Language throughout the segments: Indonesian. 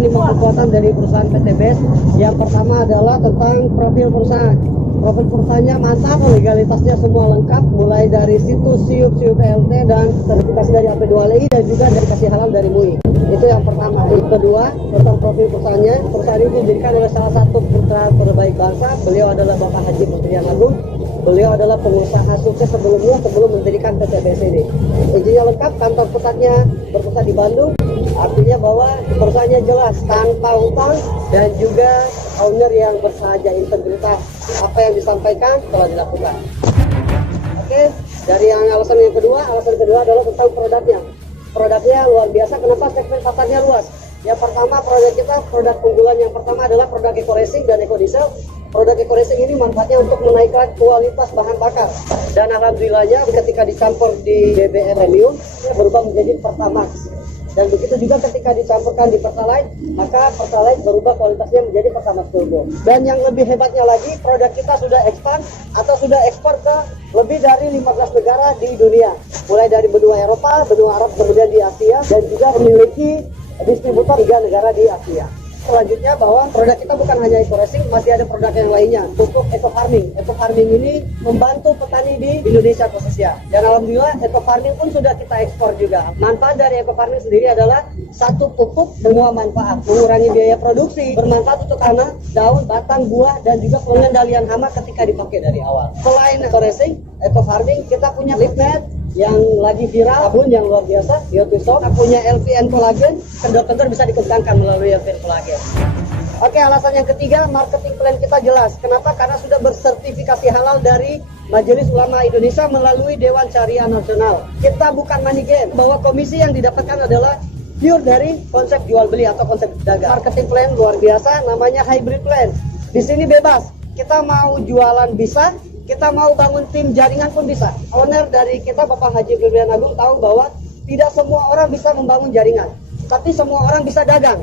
alasan 5 kekuatan dari perusahaan PTBS. Yang pertama adalah tentang profil perusahaan. Profil perusahaannya mantap, legalitasnya semua lengkap, mulai dari situs SIUP, PLT, dan sertifikasi dari AP2LI dan juga dari kasih halal dari MUI. Itu yang pertama. Yang kedua, tentang profil perusahaannya. Perusahaan ini didirikan oleh salah satu putra terbaik bangsa. Beliau adalah Bapak Haji Muhyiddin Agung. Beliau adalah pengusaha sukses sebelum mendirikan PTBS ini. Izinnya lengkap, kantor pusatnya berpusat di Bandung. Artinya bahwa perusahaannya jelas, tanpa utang, dan juga owner yang bersahaja, integritas. Apa yang disampaikan telah dilakukan. Oke, dari alasan kedua adalah tentang produknya. Produknya luar biasa. Kenapa segmen pasarnya luas? Yang pertama, produk kita, produk unggulan yang pertama adalah produk Eco Racing dan Eco Diesel. Produk Eco Racing ini manfaatnya untuk menaikkan kualitas bahan bakar. Dan alhamdulillahnya ketika dicampur di BBM Premium, berubah menjadi Pertamax. Dan begitu juga ketika dicampurkan di Pertalite, maka Pertalite berubah kualitasnya menjadi Pertamax Turbo. Dan yang lebih hebatnya lagi, produk kita sudah expand atau sudah ekspor ke lebih dari 15 negara di dunia. Mulai dari benua Eropa, benua Arab, kemudian di Asia, dan juga memiliki distributor 3 negara di Asia. Selanjutnya bahwa produk kita bukan hanya Eco Racing, masih ada produk yang lainnya untuk Eco Farming. Eco Farming ini membantu petani di Indonesia khususnya. Dan alhamdulillah Eco Farming pun sudah kita ekspor juga. Manfaat dari Eco Farming sendiri adalah satu pupuk semua manfaat, mengurangi biaya produksi, bermanfaat untuk tanah, daun, batang, buah, dan juga pengendalian hama ketika dipakai dari awal. Selain Eco Racing, Eco Farming, kita punya Liftnet yang lagi viral, sabun yang luar biasa, Biotisop, punya LVN Collagen, kendor-kendor bisa dikembangkan melalui LVN Collagen. Oke, alasan yang ketiga, marketing plan kita jelas. Kenapa? Karena sudah bersertifikasi halal dari Majelis Ulama Indonesia melalui Dewan Syariah Nasional. Kita bukan money game, bahwa komisi yang didapatkan adalah pure dari konsep jual beli atau konsep dagang. Marketing plan luar biasa, namanya hybrid plan. Di sini bebas, kita mau jualan bisa, kita mau bangun tim jaringan pun bisa. Owner dari kita, Bapak Haji Muhyiddin Agung, tahu bahwa tidak semua orang bisa membangun jaringan, tapi semua orang bisa dagang.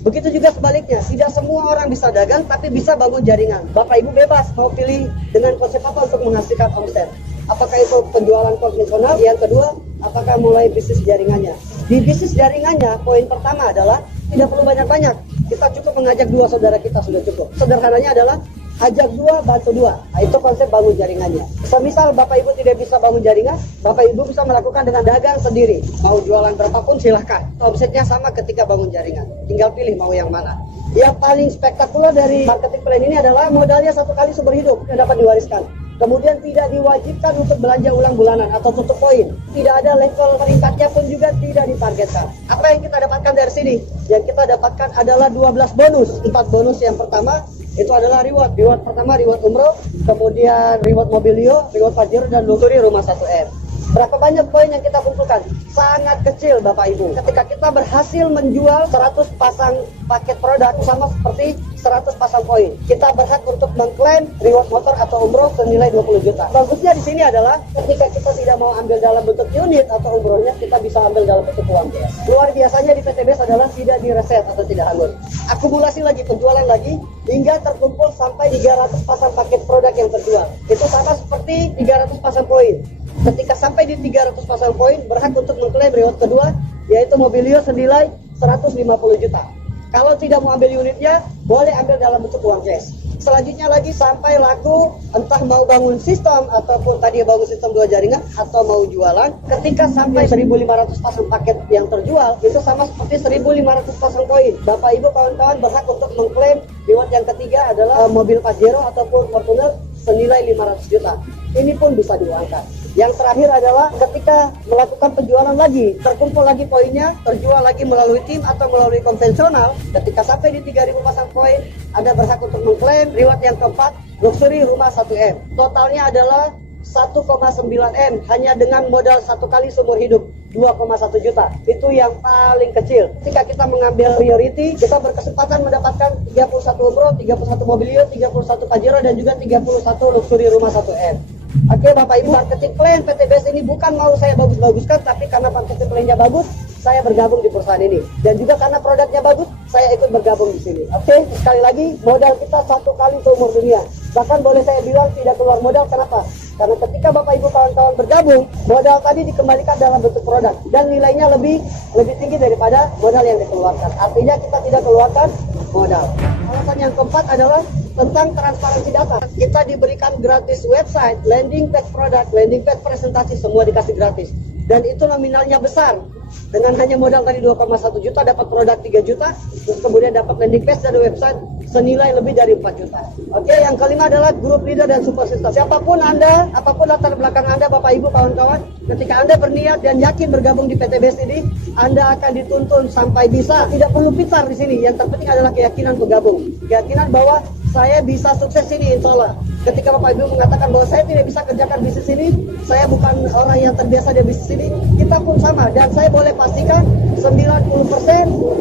Begitu juga sebaliknya, tidak semua orang bisa dagang, tapi bisa bangun jaringan. Bapak Ibu bebas mau pilih dengan konsep apa untuk menghasilkan omset. Apakah itu penjualan konvensional? Yang kedua, apakah mulai bisnis jaringannya? Di bisnis jaringannya, poin pertama adalah tidak perlu banyak-banyak. Kita cukup mengajak 2 saudara kita sudah cukup. Sederhananya adalah ajak 2, bantu 2. Nah, itu konsep bangun jaringannya. Semisal Bapak Ibu tidak bisa bangun jaringan, Bapak Ibu bisa melakukan dengan dagang sendiri. Mau jualan berapapun silahkan. Omsetnya sama ketika bangun jaringan. Tinggal pilih mau yang mana. Yang paling spektakuler dari marketing plan ini adalah modalnya 1 kali seumur hidup yang dapat diwariskan. Kemudian tidak diwajibkan untuk belanja ulang bulanan atau tutup poin. Tidak ada level peringkatnya pun juga tidak ditargetkan. Apa yang kita dapatkan dari sini? Yang kita dapatkan adalah 12 bonus. 4 bonus yang pertama itu adalah reward. Reward pertama reward umroh, kemudian reward mobilio, reward Pajero, dan luxury rumah 1M. Berapa banyak poin yang kita kumpulkan? Sangat kecil Bapak Ibu. Ketika kita berhasil menjual 100 pasang paket produk sama seperti 100 pasang poin, kita berhak untuk mengklaim reward motor atau umroh senilai 20 juta. Bagusnya di sini adalah ketika kita tidak mau ambil dalam bentuk unit atau umrohnya, kita bisa ambil dalam bentuk uang cash. Luar biasanya di PTBS adalah tidak direset atau tidak hangus. Akumulasi lagi, penjualan lagi, hingga terkumpul sampai 300 pasang paket produk yang terjual. Itu sama seperti 300 pasang poin. Ketika sampai di 300 pasang poin, berhak untuk mengklaim reward kedua, yaitu mobilio senilai 150 juta. Kalau tidak mau ambil unitnya, boleh ambil dalam bentuk uang cash. Selanjutnya lagi sampai laku, entah mau bangun sistem ataupun tadi bangun sistem 2 jaringan atau mau jualan, ketika sampai 1.500 pasang paket yang terjual, itu sama seperti 1.500 pasang poin. Bapak Ibu kawan-kawan berhak untuk mengklaim reward yang ketiga adalah mobil Pajero ataupun Fortuner senilai 500 juta. Ini pun bisa diuangkan. Yang terakhir adalah ketika melakukan penjualan lagi, terkumpul lagi poinnya, terjual lagi melalui tim atau melalui konvensional, ketika sampai di 3.000 pasang poin, Anda berhak untuk mengklaim reward yang keempat, luxury rumah 1M. Totalnya adalah 1,9 M hanya dengan modal 1 kali seumur hidup, 2,1 juta. Itu yang paling kecil. Ketika kita mengambil priority, kita berkesempatan mendapatkan 31 umroh, 31 mobilio, 31 Pajero, dan juga 31 luxury rumah 1M. Oke Bapak Ibu, marketing plan PTBS ini bukan mau saya bagus-baguskan, tapi karena marketing plan-nya bagus, saya bergabung di perusahaan ini. Dan juga karena produknya bagus, saya ikut bergabung di sini. Oke, sekali lagi, modal kita 1 kali seumur dunia. Bahkan boleh saya bilang tidak keluar modal, kenapa? Karena ketika Bapak Ibu kawan-kawan bergabung, modal tadi dikembalikan dalam bentuk produk dan nilainya lebih tinggi daripada modal yang dikeluarkan. Artinya kita tidak keluarkan modal. Alasan yang keempat adalah tentang transparansi data. Kita diberikan gratis website, landing page produk, landing page presentasi, semua dikasih gratis. Dan itu nominalnya besar. Dengan hanya modal tadi 2,1 juta dapat produk 3 juta, terus kemudian dapat landing page dari website senilai lebih dari 4 juta. Oke, yang kelima adalah grup leader dan support system. Siapapun Anda, apapun latar belakang Anda, Bapak Ibu kawan-kawan, ketika Anda berniat dan yakin bergabung di PTBS ini, Anda akan dituntun sampai bisa. Tidak perlu pintar di sini. Yang terpenting adalah keyakinan bergabung. Keyakinan bahwa saya bisa sukses ini, insya Allah. Ketika Bapak Ibu mengatakan bahwa saya tidak bisa kerjakan bisnis ini, saya bukan orang yang terbiasa di bisnis ini, kita pun sama. Dan saya boleh pastikan 90%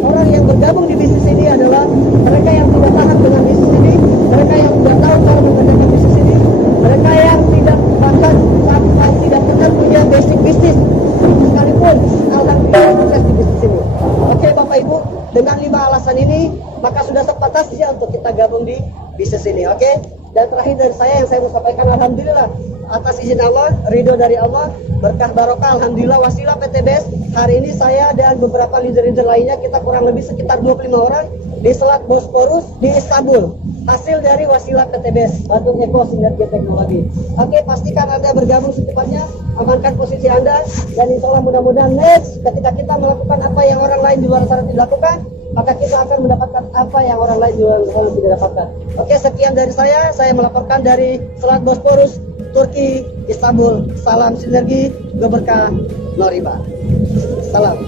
orang yang bergabung di bisnis ini adalah mereka yang tidak paham dengan bisnis ini, mereka yang tidak tahu cara mengerjakan bisnis ini, mereka yang tidak bahkan sampai tidak pernah punya basic bisnis sekalipun alhamdulillah sukses di bisnis ini. Oke Bapak Ibu, dengan 5 alasan ini maka sudah sepantasnya untuk kita gabung di bisnis ini. Oke. Dan terakhir dari saya yang saya mau sampaikan, alhamdulillah atas izin Allah, ridho dari Allah, berkah barokah, alhamdulillah wasilah PTBS. Hari ini saya dan beberapa leader-leader lainnya, kita kurang lebih sekitar 25 orang di Selat Bosporus di Istanbul. Hasil dari wasilah PTBS, Batu Eko Sinergi Teknologi. Oke, pastikan Anda bergabung secepatnya, amankan posisi Anda, dan insya Allah mudah-mudahan next ketika kita melakukan apa yang orang lain di luar sana tidak lakukan, maka kita akan mendapatkan apa yang orang lain di luar sana tidak dapatkan. Oke, sekian dari saya melaporkan dari Selat Bosporus, Turki, Istanbul. Salam sinergi, berkah, no riba. Salam.